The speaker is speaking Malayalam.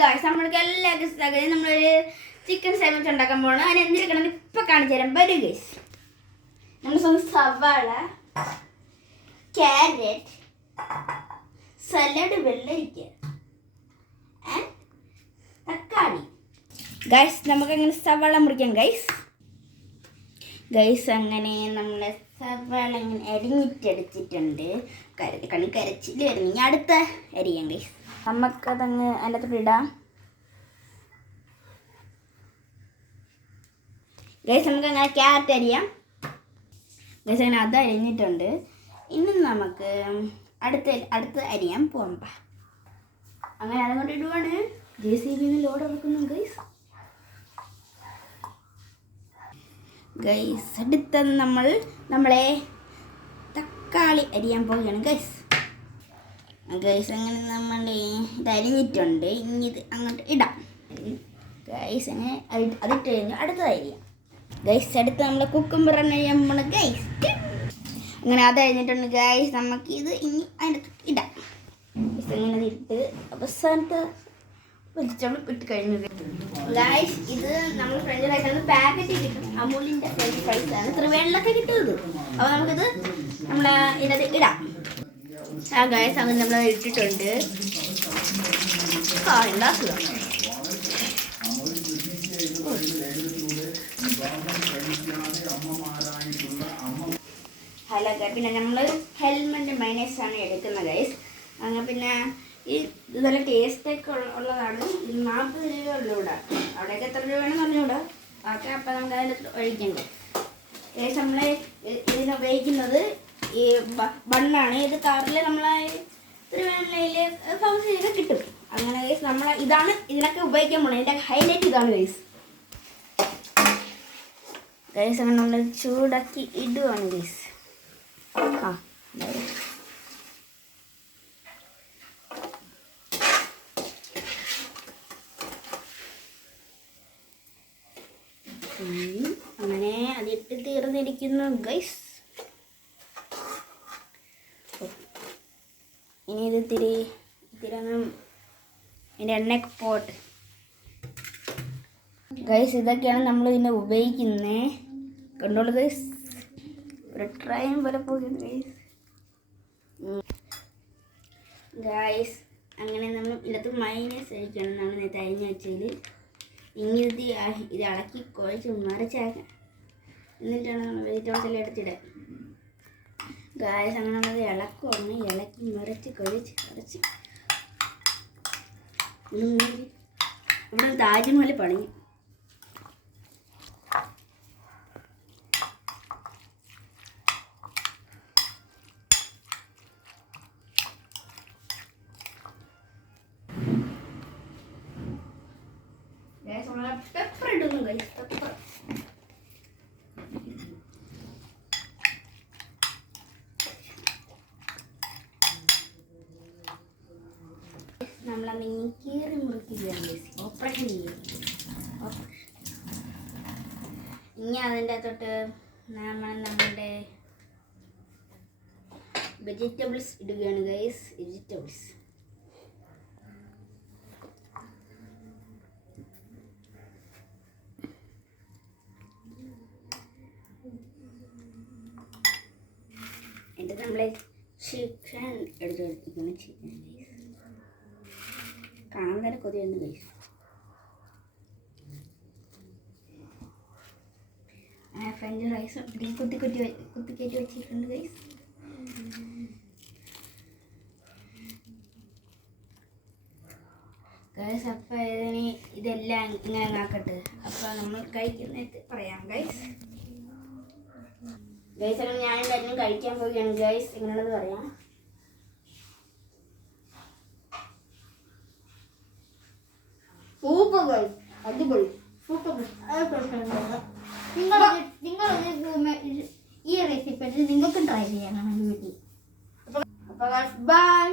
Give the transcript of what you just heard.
ഗായ്സ് നമ്മൾക്ക് എല്ലാവർക്കും നമ്മളൊരു ചിക്കൻ സാൻഡ്വിച്ച് ഉണ്ടാക്കാൻ പോകണം. അതിന് എന്തിരിക്കണം ഇപ്പം കാണിച്ചു തരാം. വരും ഗൈസ്. നമ്മൾ സ്വന്തം സവാള, ക്യാരറ്റ്, സലാഡ്, വെള്ളരിക്ക, തക്കാളി. ഗൈസ് നമുക്കങ്ങനെ സവാള മുറിക്കാം. ഗൈസ് അങ്ങനെ നമ്മളെ സവാള ഇങ്ങനെ അരിഞ്ഞിട്ടെടുത്തിട്ടുണ്ട്. കരച്ചിൽ വരുന്നു. ഇനി അടുത്ത അരിയാം ഗൈസ്. നമുക്കതങ്ങ് അതിനകത്തോട്ട് ഇടാം. ഗൈസ് നമുക്ക് അങ്ങനെ ക്യാരറ്റ് അരിയാം. ഗൈസ് അങ്ങനെ അത് അരിഞ്ഞിട്ടുണ്ട്. ഇനി നമുക്ക് അടുത്ത അരിയാൻ പോകാം. അങ്ങനെ അതുകൊണ്ട് ഇടുവാണ്. JCB ലോഡ് ഇറക്കുന്നു ഗൈസ്. അടുത്തത് നമ്മളെ തക്കാളി അരിയാൻ പോവുകയാണ് ഗൈസ്. അങ്ങനെ നമ്മൾ ഇത് അരിഞ്ഞിട്ടുണ്ട്. ഇനി ഇത് അങ്ങോട്ട് ഇടാം ഗൈസ്. അങ്ങനെ അതിട്ട് കഴിഞ്ഞു അടുത്തത് അരിയാം ഗൈസ്. അടുത്ത് നമ്മൾ കുക്കുംബർ അരിയാൻ പോകണം ഗൈസ്. അങ്ങനെ അത് അരിഞ്ഞിട്ടുണ്ട് ഗൈസ്. നമുക്കിത് ഇനി അതിനകത്ത് ഇടാം. അങ്ങനെ ഇട്ട് അവസാനത്തെ വെജിറ്റബിൾ ഇട്ട് കഴിഞ്ഞു ഗൈസ്. ഇത് നമ്മൾ ഫ്രഞ്ച് ഫ്രൈസ് പാക്കറ്റ് കിട്ടും. അമൂലിൻ്റെ ഫ്രഞ്ച് ഫ്രൈസ് ആണ്. ത്രിവേണിലൊക്കെ കിട്ടുന്നത്. അപ്പോൾ നമുക്കിത് ഇതിനകത്ത് ഇടാം. ഗൈസ് അങ്ങനെ നമ്മൾ ഇട്ടിട്ടുണ്ട്. ഉണ്ടാക്കുക ഹലോ. പിന്നെ നമ്മൾ ഹെൽമെറ്റ് മൈനസാണ് എടുക്കുന്നത് ഗൈസ്. അങ്ങനെ പിന്നെ ഈ ഇത് നല്ല ടേസ്റ്റൊക്കെ ഉള്ളതാണ്. 40 രൂപയുള്ളൂ ഇവിടെ. അവിടെയൊക്കെ എത്ര രൂപയാണെന്ന് പറഞ്ഞുകൂടാ. ഓക്കെ. അപ്പം നമുക്ക് അതിനകത്ത് ഒഴിക്കണ്ടേ ഗൈസ്. നമ്മൾ ഇതിന് ഉപയോഗിക്കുന്നത് ഈ ബണ്ണാണ്. ഇത് കാറിൽ നമ്മളെ തിരുവനന്തപുരയിൽ ഫംഗ്ഷനൊക്കെ കിട്ടും. അങ്ങനെ ഗൈസ് ഇതാണ് ഇതിനൊക്കെ ഉപയോഗിക്കാൻ പോകണം. ഇതിൻ്റെ ഹൈലൈറ്റ് ഇതാണ് ഗൈസ്. അങ്ങനെ നമ്മൾ ചൂടാക്കി ഇടുവാണ് ഗൈസ്. അങ്ങനെ അതിട്ട് തീർന്നിരിക്കുന്നു ഗൈസ്. ഇനി ഇത് തിരങ്ങും ഇതിൻ്റെ എണ്ണയൊക്കെ പോട്ട് ഗൈസ്. ഇതൊക്കെയാണ് നമ്മൾ ഇതിനെ ഉപയോഗിക്കുന്നത്. കണ്ടോളൂ ഗൈസ്. ഒരു ട്രെയിൻ പോലെ പോകുന്നു ഗൈസ്. അങ്ങനെ നമ്മൾ ഇതിനകത്ത് മൈനസ് കഴിക്കണം. നമ്മൾ നേരത്തെ അരിഞ്ഞ് വെച്ചതിൽ ഇനി ഇത് ഇളക്കി കുഴച്ച് മറിച്ചാക്കാം. എന്നിട്ടാണ് നമ്മൾ വെജിറ്റബിൾസ് എല്ലാം എടുത്തിടാൻ ഗൈസ്. അങ്ങനെ നമ്മളത് ഇളക്കുവാണ്. ഇളക്കി മറിച്ച് കുഴച്ച് ഇവിടെ താജ്മഹൽ പണിഞ്ഞു. പെപ്പർ ഇടുന്നു ഗൈസ്. പെപ്പർ നമ്മളങ്ങനെ കീറി മുറുക്കുകയാണ് ഗൈസ്. ഓപ്പറേഷൻ ചെയ്യും. ഇനി അതിൻ്റെ അകത്തോട്ട് നമ്മുടെ വെജിറ്റബിൾസ് ഇടുകയാണ് ഗൈസ്. വെജിറ്റബിൾസ് എന്നിട്ട് നമ്മളെ ചിക്കൻ എടുത്ത് വെച്ചിരിക്കുന്ന ചിക്കൻ കാണാൻ തന്നെ കൊതിയുണ്ട് ഗൈസ്. ഫ്രഞ്ച് ഫ്രൈസ് കുത്തിക്കയറ്റി വെച്ചിട്ടുണ്ട് ഗൈസ്. ഗൈസ് അപ്പം ഇതെല്ലാം ഇങ്ങനെ ആക്കട്ടെ. അപ്പോൾ നമ്മൾ കഴിക്കുന്നത് പറയാം ഗൈസ്. അങ്ങനെ ഞാൻ എന്തായാലും കഴിക്കാൻ പോവുകയാണ് ഗൈസ്. എങ്ങനെയുള്ളത് പറയാം. Super guys. അടിപൊളി. സൂപ്പർ. നിങ്ങൾ ഈ റെസിപ്പി നിങ്ങൾക്ക് ട്രൈ ചെയ്യാനാണ് വീട്ടിൽ. അപ്പോൾ ബൈ.